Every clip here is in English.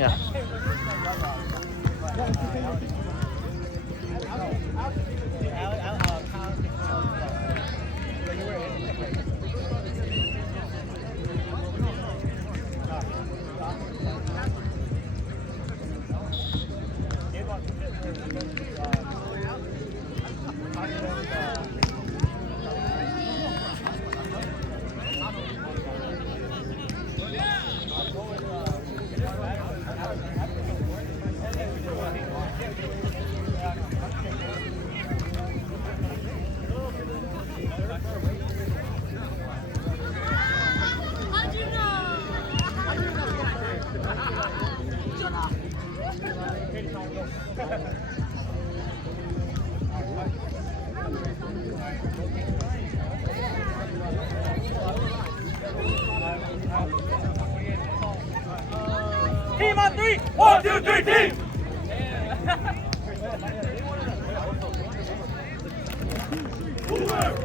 Yeah. Team on three. 1, 2, 3, team. Hoover.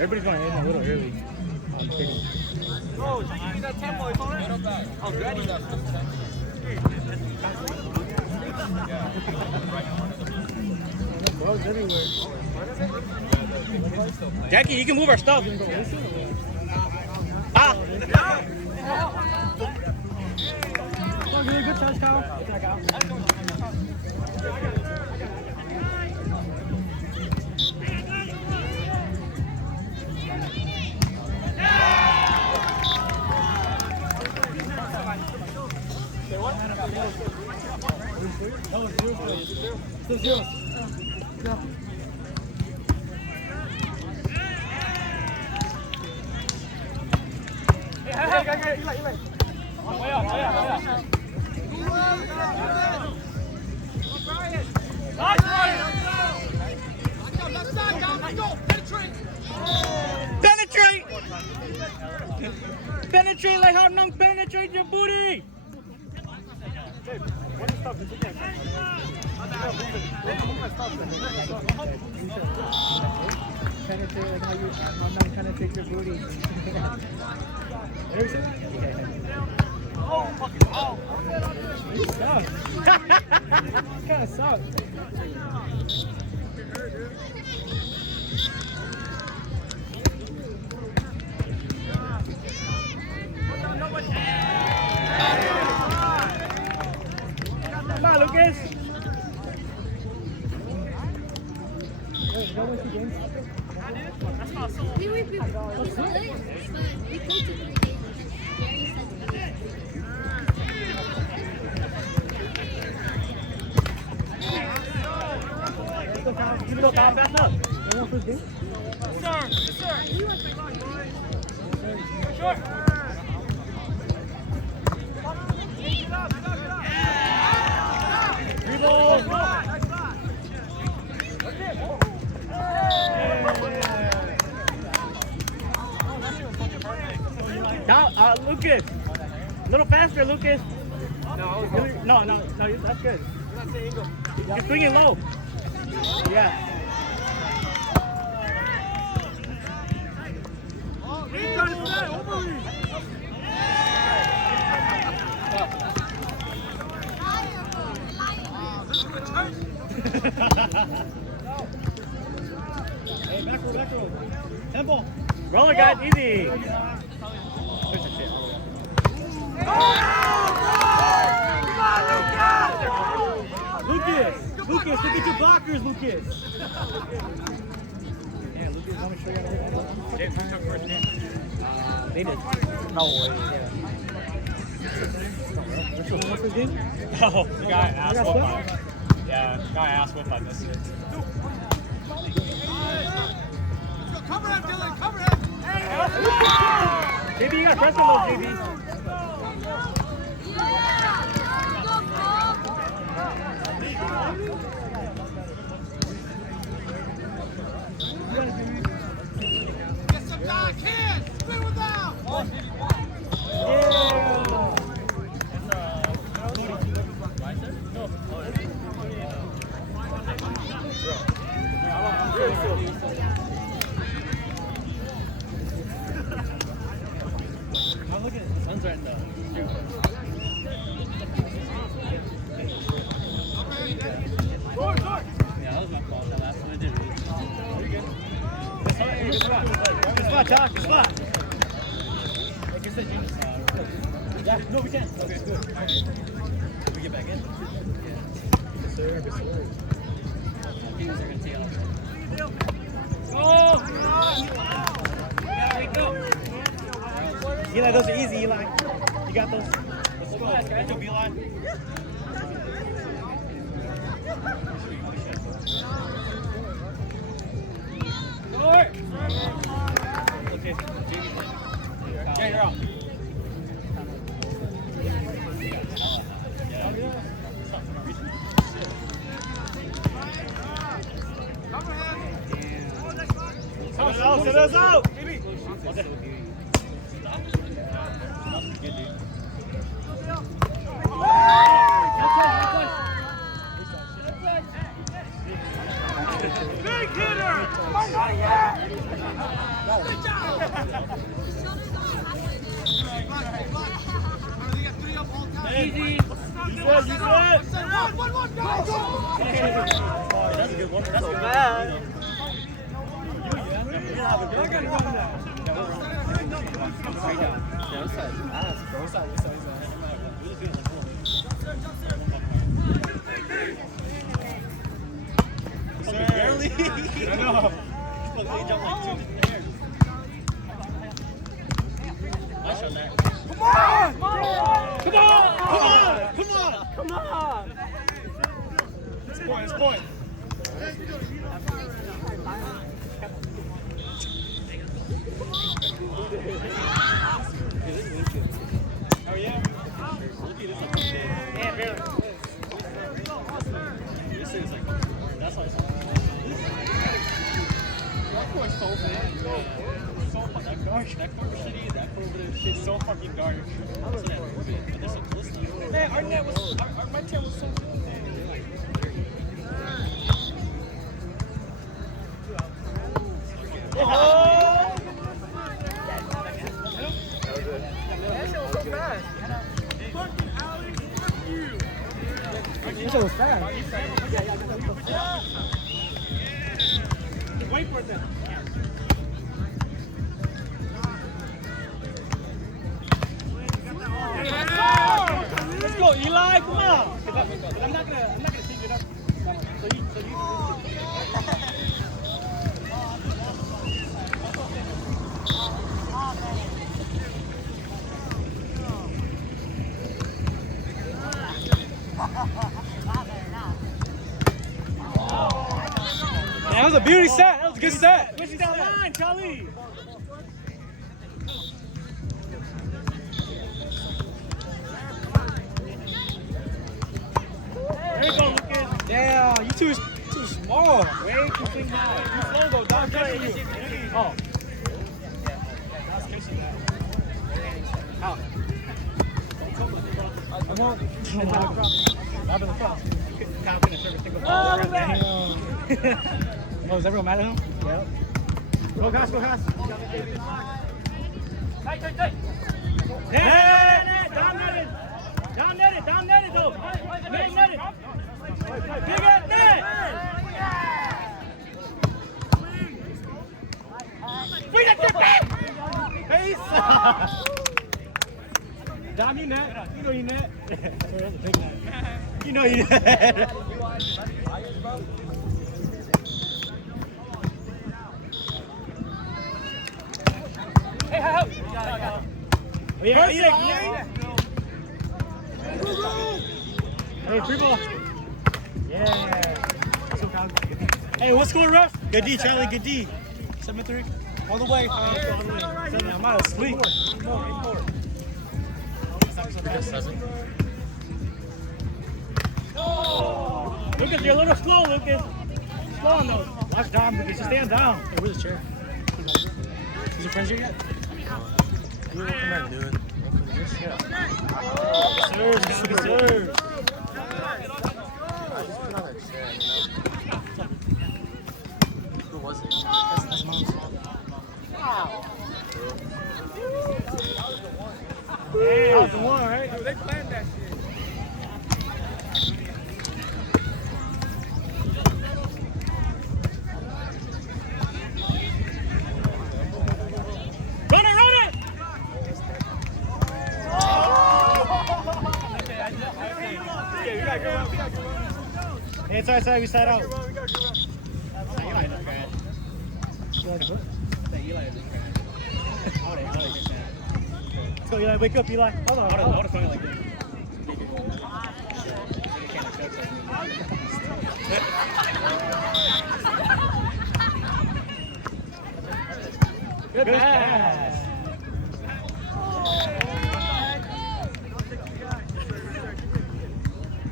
Everybody's going to end a little early. I'm kidding. Bro, just give me that tempo. It's on it. I'm ready. Bro, it's everywhere. Jackie, you can move our stuff. Ah! Oh, really good touch, Kyle. Still zero. Yeah. Penetrate! Penetrate like how nung penetrate your booty! Penetrate like how nung penetrate your booty. Oh, fucking oh. You suck. You kind of suck. Come on, Lucas. You know, fast enough. Sir, sir. Sure. Lucas, a little faster, Lucas. No, No, that's good. You're swinging low. Yeah. Hey, back row. Tempo. Roller, guys, easy. Lucas, look at your blockers, Lucas. Yeah, Lucas, let me show you how to hit. James, who took first game? They did. No way. Yeah. This was first game? No, the guy asked. Yeah, guy asked if I missed it. Cover him, Dylan, cover him! JB, you got press a little, JB. Get some time, kids! Spin with them! I'm looking at the sun's right now. Yeah, that was my fault. That's what I did. Good spot. Good spot, Josh. Good spot. Like I said, you just yeah, no, we can. Okay, good. We get back in? Yeah. Yes, sir. Yes, sir. Teams are going to take off. Oh! Eli, those are easy, Eli. You got those? Let's go. Let's go, Eli. Okay, yeah, you're out. Set us out! Big hitter! Come on, not yet! Easy. One, go! That's a good one. That's so bad. Barely. I know. He jumped like 2 in the air. Nice on that. Come on! Come on! Come on! Come on! Come on! It's point, it's point. Oh yeah? Yeah, barely. This is like, that's like, that court's so bad. So fucking, that court shitty, that court over there shitty. So fucking garbage. But there's some listening. Man, our net was, my team was so good. Oh! This was fast. Wait for them. Let's go, Eli. Come on. I'm not gonna keep it up. So you That was a beauty set. That was a good set. push it down line, Charlie. There you go, Lucas. Damn, you too small. Way too big now. You slow go, down catching you. Oh. Out. Come on. Bob in the front. Confidence every single ball. Oh, look at that. Oh, is everyone mad at him? Yep. Go, Cass, go, Cass. Tight. Net. Down netted. Down netted, though. Net netted. Big at net. Bring that tip back. Face. Dom, you net. You know you net. Sorry, that's a big net. You know you net. Hey, help! Oh, yeah, yeah. Hey, free ball. Yeah. Hey, what score, ref? Good D, Charlie, good D. 7-3. All the way. I'm out of sleep. Lucas, you're a little slow, Lucas. Slow on those. Watch down, Lucas. Just stand down. Hey, where's the chair? Is your friend here yet? You what am I doing? Serve, serve. Who was it? That's mom's fault. That was the one, right? They planned that shit. Run it, run it! Hey, it's outside, we side out. Let's go, Eli. Wake up, Eli. Hold on. Good pass.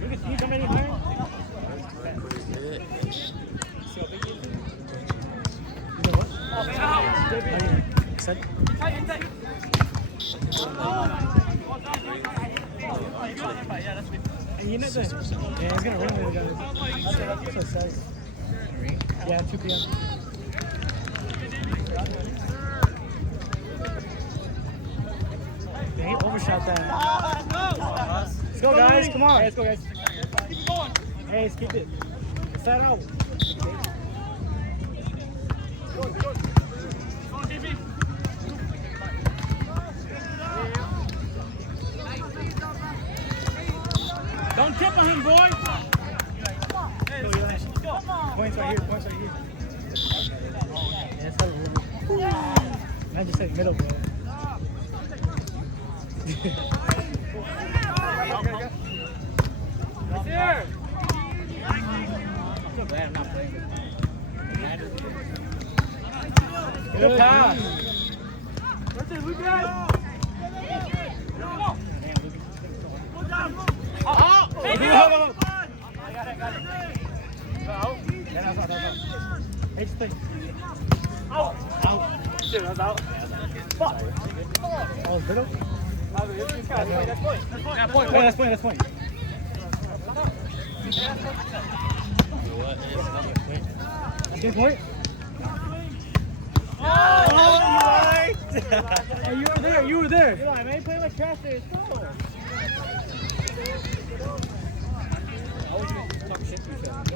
Lucas, can you come any higher? Set. Hey, you know that? Yeah, he's gonna ring it again. That's what it says. Yeah, 2 p.m. Yeah, he overshot that. Let's go, guys. Come on. Hey, let's go, guys. Hey, let's keep it. Let's that out. Don't tip on him, boy. Points right here. Points right here. Yeah, that's how it works. I just said middle, bro. Here. I'm so glad I'm not playing with him. Good pass. What's it, Lucas? Oh! Hey, go! I got it. Out? Yeah, that's out. Hey, stay. Out. Shit, that's out. Fuck. Oh, it's middle? That's point. That's point. That's good point. Oh, Eli! Hey, you were there. Eli, man, you playing like trash there. Let's go. I was going to talk shit to each other.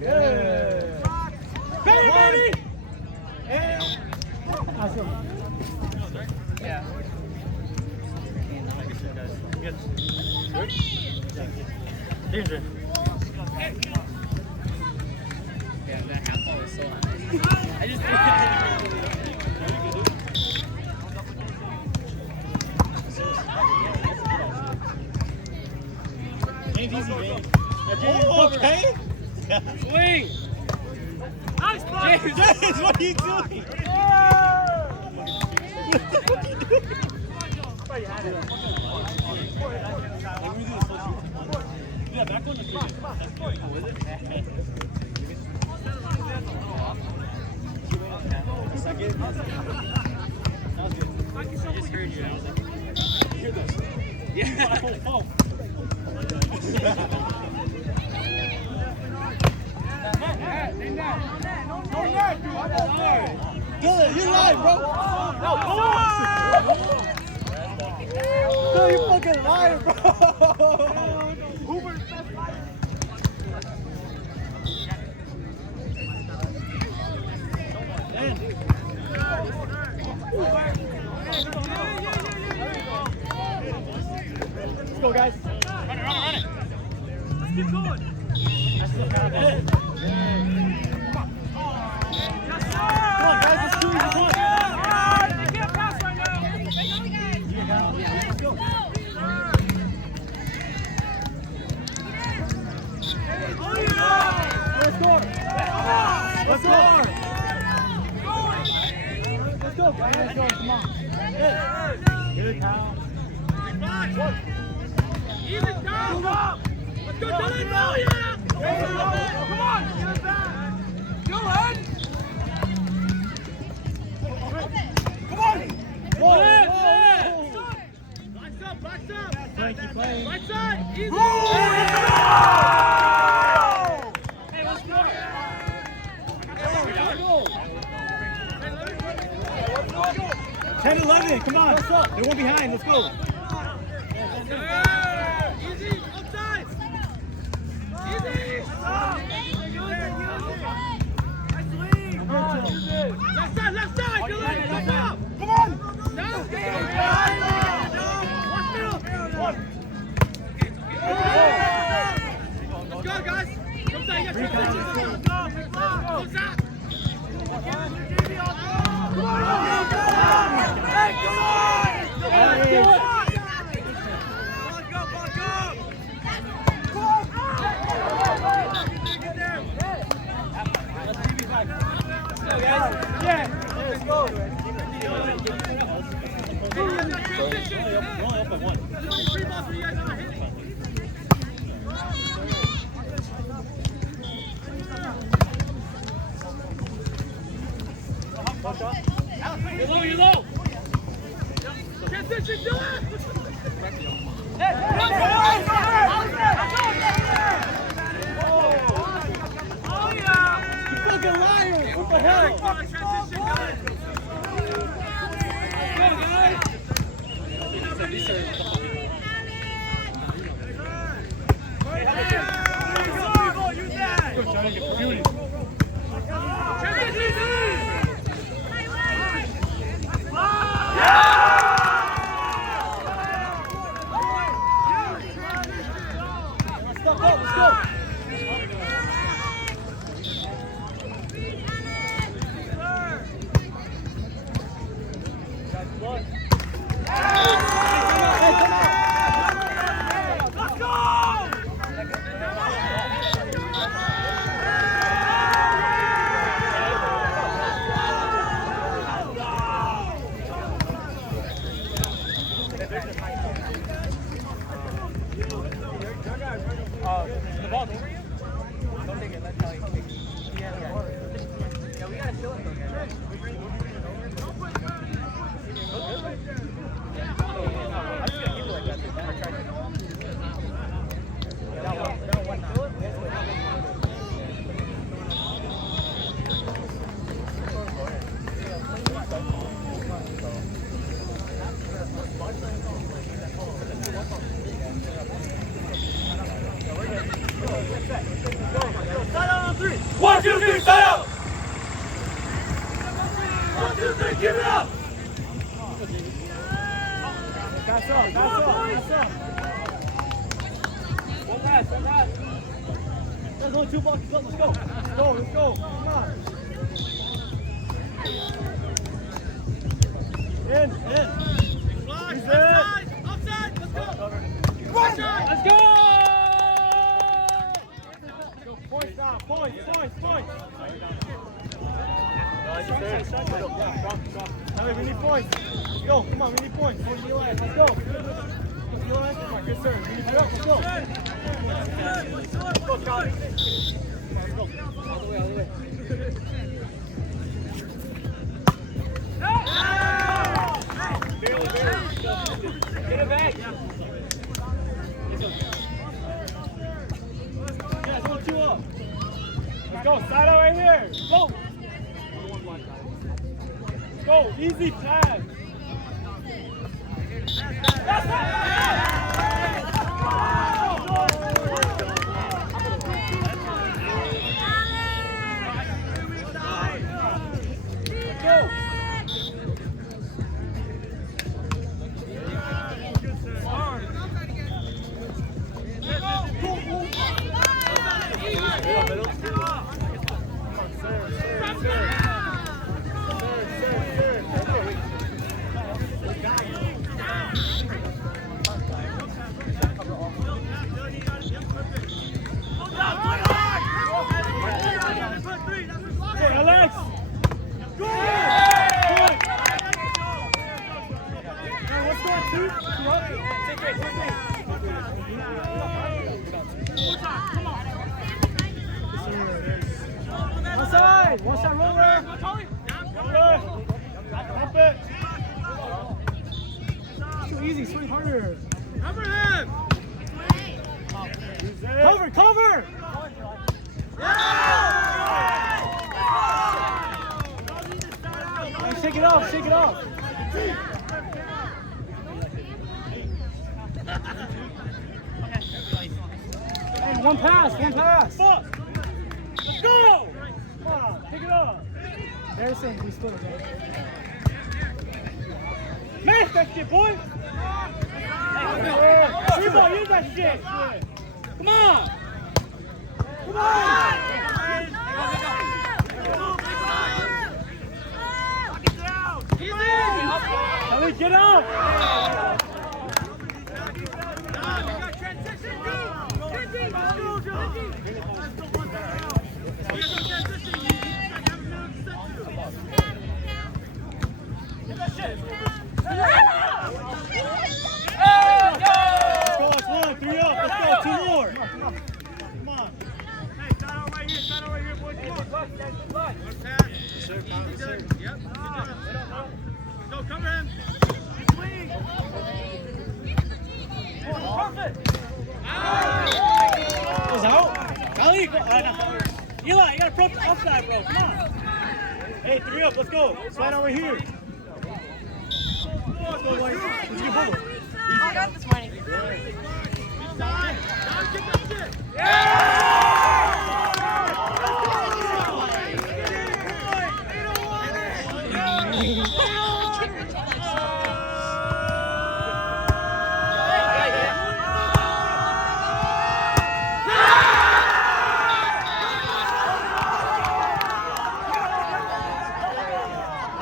Yeah. Baby! Yeah. Awesome. Yeah. Good. Here's it. Yeah, that half ball is so high. I just James, easy, man. Oh, okay. Swing. Nice play. James, what are you doing? What are you doing? Yeah, back on the field. Second. That was good. I just heard you. I was like, you hear this? Yeah. Good, you live, bro. No, you fucking lying, bro. Hoover's best player. Let's go, guys. Run it. Let's keep going. That's the kind of it. Come on, guys, let's do it. They can't pass right now. Let's go. Let's go. Let's go, guys. Let's go. Come on. Good, Kyle. Easy, down. Let's go, Dylan. Oh, yeah. Come on. Go ahead. Come on. Whoa. Lights up. Play, keep playing. Right side. Easy. Hey, let's go. 10-11, come on. They're one behind. Let's go. Easy. Outside. Easy. Left side. Dylan. Come on. Come on. Down. Watch middle. Let's go, guys. Come down. You got two pitches. Close out. Hey, come on. Yeah. Let's go. We're only up by one. You're low. Transition, do it! Oh, yeah. You fucking liars. What the hell? Transition, guys. Go, guys. Let's go. The ball's over you? Don't take it. Let's tell you. Yeah, we gotta kill it though, guys. I'm just gonna keep it like that. I'm trying to. That one. Kill it? One, two, three, start up! 1, 2, 3, give it up! Pass up. One pass. There's only 2 boxes up. Let's go. Let's go. Come on. In. Flash, He's left side, offside, let's go! Let's go! Points down. Points. Hey, we need points. Go. Come on, we need points. Let's go. Come on, good serve. We need points. Let's go. Let's go, Charlie. Let's go. All the way. Get it back. Yeah, go 2 up. Let's go. Side out right here. Go. Go. Easy pass. Go. One side roller. Pump it. Too easy, swing harder. Cover him. Cover, cover! Hey, shake it off, shake it off. Hey, one pass, one pass. Let's go. Come on, pick it up. They're saying we split it. Smash that shit, boy. Rebound, use that shit. Come on. Come on. Kelly, get up! Let's go, 3 up. Let's go, 2 more. Come on. Hey, start out right here, boys. Yep. Go, cover him. Swing. Perfect. Goes out. Kali, go. Eli, you gotta approach the outside, bro. Come on. Hey, 3 up. Let's go. Slide over here. Let's go, boys. Let's get bubble. I got this morning. Yeah!